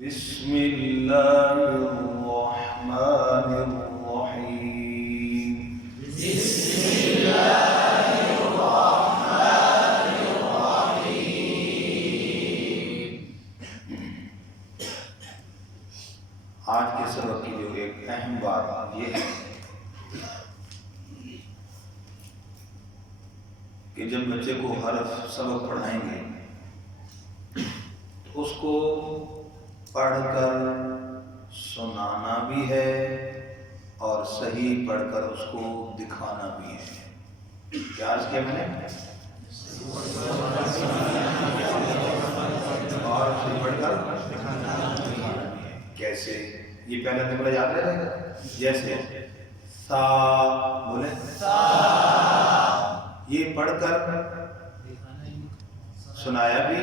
بسم اللہ الرحمن الرحیم بسم اللہ الرحمن الرحیم۔ آج کے سبق کی جو ایک اہم بات یہ ہے کہ جب بچے کو حرف سبق پڑھائیں گے تو اس کو پڑھ کر سنانا بھی ہے اور صحیح پڑھ کر اس کو دکھانا بھی ہے۔ کیا عرض کیا میں نے؟ اور صحیح پڑھ کر دکھانا بھی ہے۔ کیسے؟ یہ پہلا جملہ یاد رہے گا، جیسے سا بولے سا، یہ پڑھ کر سنایا بھی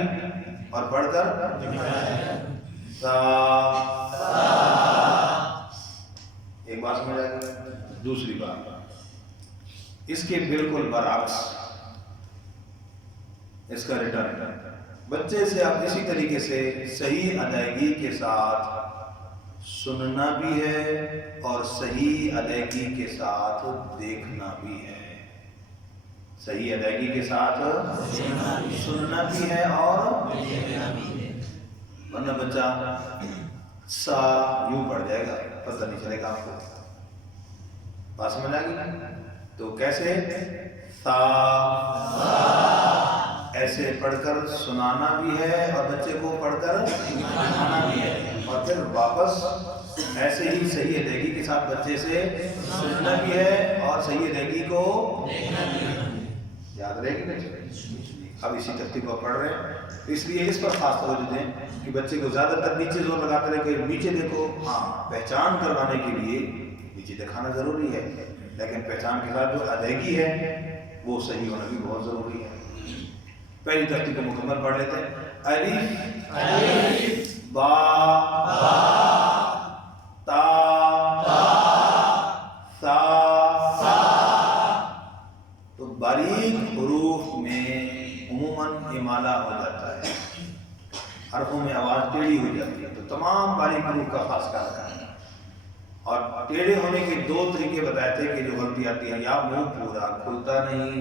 اور پڑھ کر سا۔ ایک بات سمجھ آئے گی؟ دوسری بات، اس کے بالکل برعکس اس کا ریٹرن، بچے سے آپ اسی طریقے سے صحیح ادائیگی کے ساتھ سننا بھی ہے اور صحیح ادائیگی کے ساتھ دیکھنا بھی ہے۔ صحیح ادائیگی کے ساتھ سننا بھی ہے اور دیکھنا بھی ہے، ورنہ بچہ سا یوں پڑھ جائے گا، پتہ نہیں چلے گا آپ کو۔ بات سمجھ آ گئی؟ تو کیسے؟ سا ایسے پڑھ کر سنانا بھی ہے اور بچے کو پڑھ کر دکھانا بھی ہے، اور پھر واپس ایسے ہی صحیح ادائیگی کے ساتھ بچے سے سننا بھی ہے اور صحیح ادائیگی کو یاد رہے گی بچے۔ اب اسی ترتیب کو پڑھ رہے ہیں، اس لیے اس پر خاص توجہ دیں کہ بچے کو زیادہ تر نیچے زور لگاتے رہے کہ نیچے دیکھو۔ ہاں، پہچان کروانے کے لیے نیچے دکھانا ضروری ہے، لیکن پہچان کے ساتھ جو ادائیگی ہے وہ صحیح ہونا بھی بہت ضروری ہے۔ پہلی ترتیب کو مکمل پڑھ لیتے ہیں۔ الف با تا سا۔ تو باریک حروف میں عموماً امالہ ہو جاتا ہے، حرفوں میں آواز ٹیڑھی ہو جاتی ہے، تو تمام باریک حروف کا خاص خیال رکھنا ہے۔ اور ٹیڑھے ہونے کے دو طریقے بتائے تھے کہ جو غلطی آتی ہے، یا منہ پورا کھلتا نہیں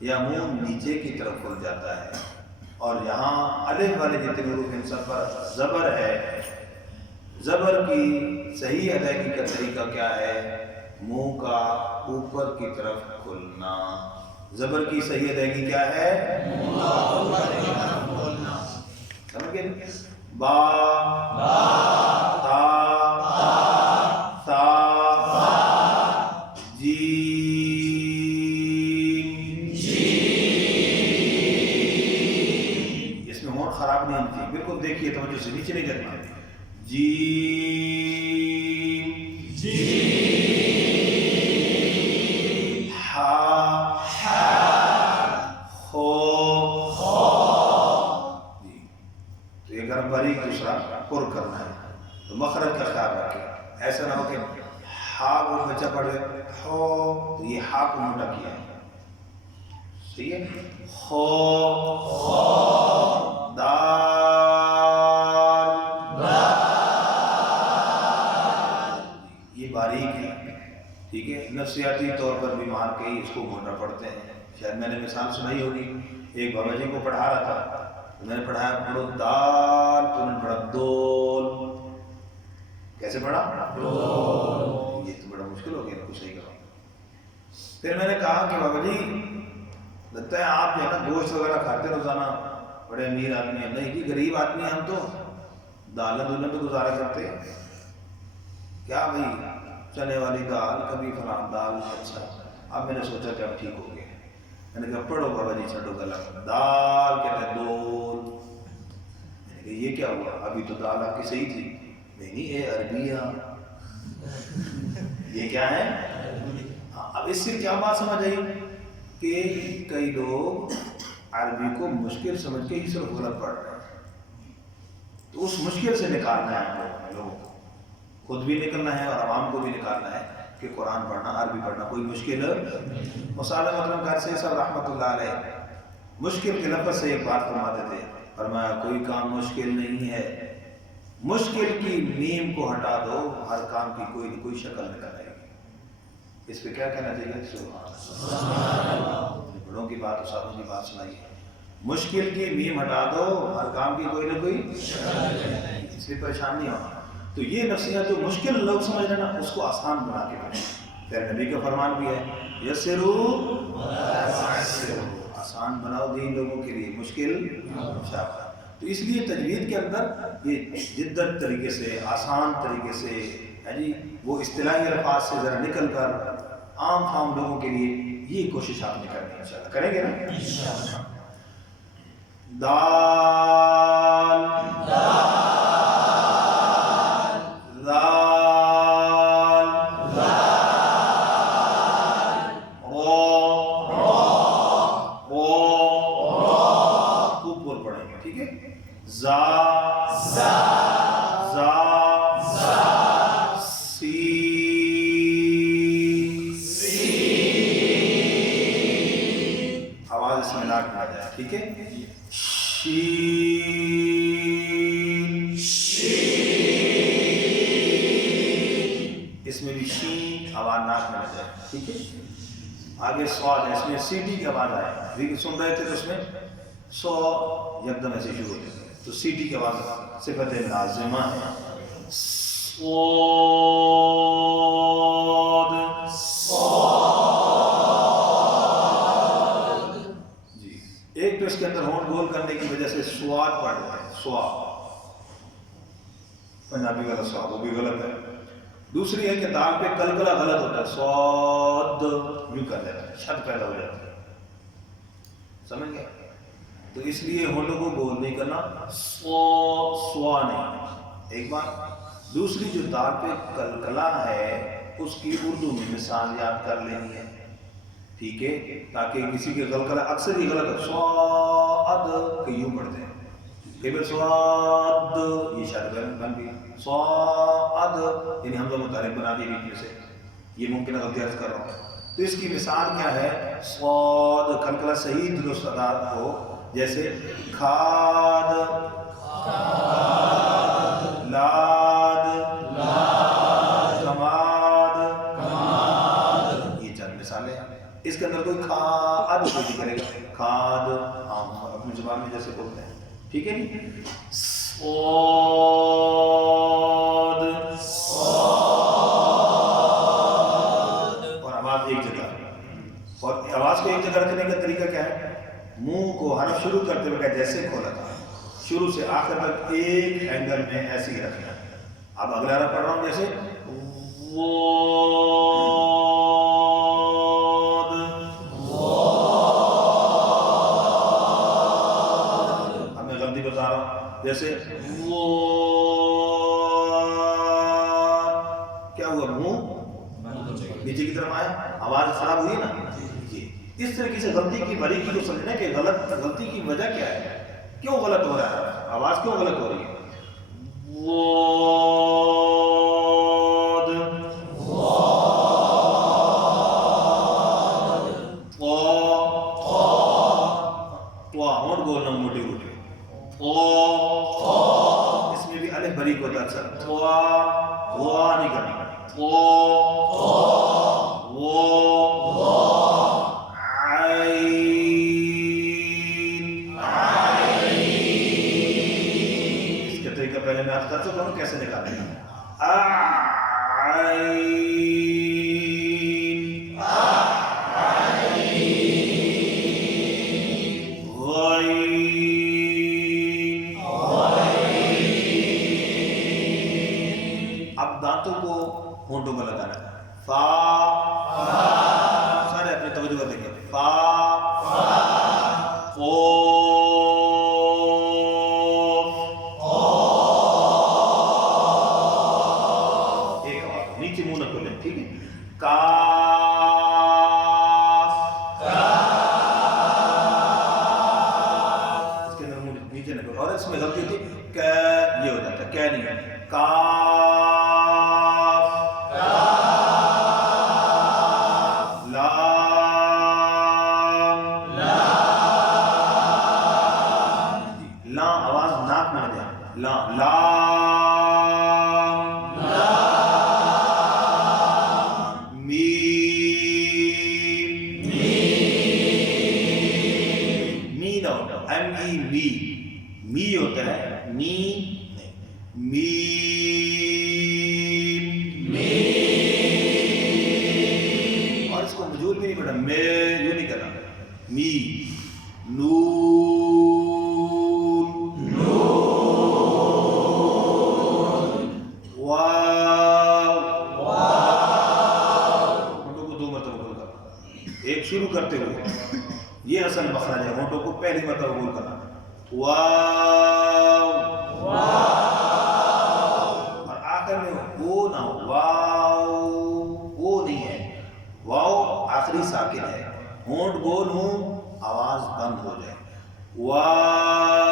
یا منہ نیچے کی طرف کھل جاتا ہے۔ اور یہاں الف والے جتنے حروف ان سب پر زبر ہے، زبر کی صحیح ادائیگی کا طریقہ کیا ہے؟ منہ کا اوپر کی طرف کھلنا۔ زبر کی صحیح ادائیگی کیا ہے؟ منہ کا اوپر کی طرف کھلنا۔ سمجھ گئے؟ با تا سا جیم۔ اس میں ہون خراب نہیں ہوتی، بالکل دیکھیے توجہ سے، نیچے نہیں کرنا۔ جیم ہا خو۔ تو یہ گرم باریک دوسرا پر کرنا ہے، تو مخرج کا خیال رکھیں، ایسا نہ ہو کہ ہا کو بچہ پڑھے ہو تو یہ ہا کو موٹا کیا، صحیح ہے؟ خو دال، یہ باریک ہے، ٹھیک ہے؟ نفسیاتی طور پر بیمار کئی اس کو موٹا پڑھتے ہیں۔ شاید میں نے مثال سنائی ہوگی، ایک بابا جی کو پڑھا رہا تھا، میں نے پڑھایا پڑھو دال، تو انہوں نے پڑھا دول۔ کیسے پڑھا؟ دول۔ یہ تو بڑا مشکل ہو گیا، ان کو صحیح کرو۔ پھر میں نے کہا کہ بابا جی لگتا ہے آپ جو ہے نا گوشت وغیرہ کھاتے روزانہ، بڑے امیر آدمی ہیں۔ نہیں جی، غریب آدمی ہیں ہم، تو دالیں دولیں پہ گزارا کرتے ہیں۔ کیا بھائی چنے والی دال، کبھی فلاں دال۔ اچھا، اب میں نے سوچا کہ اب ٹھیک ہو گیا، میں نے کہا پڑھو بابا جی، چھٹو گلا دال کہتے ہیں دول۔ میں نے کہا یہ کیا ہوا؟ ابھی تو دال آپ کی صحیح تھی۔ نہیں، یہ عربیہ، یہ کیا ہے؟ اب اس سے کیا بات سمجھ آئی کہ کئی لوگ عربی کو مشکل سمجھ کے ہی صرف غلط پڑھ رہے ہیں، تو اس مشکل سے نکالنا ہے ہم لوگوں کو، خود بھی نکلنا ہے اور عوام کو بھی نکالنا ہے کہ قرآن پڑھنا، عربی پڑھنا کوئی مشکل ہے۔ مصالح مطلب گھر سے سب رحمۃ اللہ علیہ مشکل کے لفظ سے ایک بات فرماتے تھے، فرمایا کوئی کام مشکل نہیں ہے مشکل کی میم کو ہٹا دو، ہر کام کی کوئی نہ کوئی شکل نکل آئے گی۔ اس پہ کیا کہنا چاہیے؟ سبحان اللہ۔ بڑوں کی بات استادوں کی بات سنائیے، مشکل کی میم ہٹا دو، ہر کام کی کوئی نہ کوئی شکل، اس سے پریشان نہیں ہونا۔ تو یہ نصیحت جو مشکل لوگ سمجھ رہے نا، اس کو آسان بنا کے رکھیں۔ پھر نبی کا فرمان بھی ہے یسرو، آسان بناؤ دین لوگوں کے لیے، مشکل شاپ۔ تو اس لیے تجوید کے اندر یہ جدت طریقے سے، آسان طریقے سے ہے جی، وہ اصطلاحی الفاظ سے ذرا نکل کر عام فام لوگوں کے لیے یہ کوشش آپ نے کرنی ہے، انشاءاللہ کریں گے نا انشاءاللہ۔ دال ٹھیک ہے، شین، اس میں بھی شین آواز ناک میں آ جائے، ٹھیک ہے۔ آگے سواد ہے، اس میں سی ٹی کی آواز آئے، لیکن سن رہے تھے تو اس میں سو یکدم ایسے شروع ہوتے ہیں، تو سی ٹی کی آواز صفت لازمہ ہے۔ اس کے اندر ہونٹ گول کرنے کی وجہ سے سواد پڑھ رہا ہے، سواد پنجابی والا سواد، وہ بھی غلط ہے۔ دوسری ہے کہ دال پہ کلکلا غلط ہوتا ہے، سواد یوں کر دیتا ہے، شد پیدا ہو جاتا ہے، سمجھ گئے؟ تو اس لیے ہونٹوں کو گول نہیں کرنا، سوا نہیں، ایک بات۔ دوسری جو دال پہ کلکلا ہے اس کی اردو میں مثال یاد کر لینی ہے، ٹھیک ہے، تاکہ کسی کے غلطہ اکثر ہی غلط ہے، سواد کہ یوں پڑھتے ہیں، کئی بار سواد یہ شاید بن بھی سواد، یعنی ہم لوگ متعارف بنا دی بیچ میں سے، یہ ممکن ہے غلطی عرض کر رہا ہوں۔ تو اس کی مثال کیا ہے؟ سواد کلکلا صحیح درست ادا ہو، جیسے کھاد، لاد، کماد، یہ چند مثالیں۔ اس کے اندر کوئی کھاد نہیں کرے گا، کھاد ہم اپنی زبان میں جیسے بولتے ہیں، ٹھیک ہے جی۔ اور آواز ایک جگہ، اور آواز کو ایک جگہ رکھنے کا طریقہ کیا ہے؟ منہ کو حرف شروع کرتے ہوئے جیسے کھولا تھا، شروع سے آخر تک ایک اینگل میں ایسے ہی رکھنا ہے۔ اب اگلا حرف پڑھ رہا ہوں، جیسے جیسے وہ کیا ہوا، منہ نیچے کی طرف آئے، آواز خراب ہوئی نا، اس طریقے سے غلطی کی باریکی کو سمجھنا کہ غلطی کی وجہ کیا ہے، کیوں غلط ہو رہا ہے، آواز کیوں غلط ہو رہی ہے۔ ہونٹ بولنا موٹی موٹی، اس میں بھی الف باریک ہوتا ہے اکثر، نہیں کرنی، اس کا طریقہ پہلے میں آپ کر چکا ہوں، کیسے نکالیں گا؟ ہونٹوں کو لگانا ہے، فا، سارے اپنی توجہ دیکھیں، فا، او، ایک آواز نیچے منہ نہ کھولیں، ٹھیک ہے، کاف، اس کے اندر منہ نیچے نہ کھولیں، اور اس میں غلطی ہوتی ہے، یہ ہو جاتا ہے، کیا نہیں ہے، کاف، لا، آواز ناک میں آ جائے، لا، ME می، می ہوتا ہے نی نہیں، میم، اور اس کو مجھول بھی نہیں پڑھا، میں یوں نہیں کرنا، می، نون، واو، ہونٹوں کو 2 مرتبہ گول کرنا، ایک شروع کرتے ہوئے، یہ اصل مخرج ہے، ہونٹوں کو پہلی مرتبہ گول کرنا، واو، اور آخر میں او نہ ہو، واو، او نہیں ہے، واو آخری ساکن ہے، ہونٹ گول ہوں آواز بند ہو جائے، واو،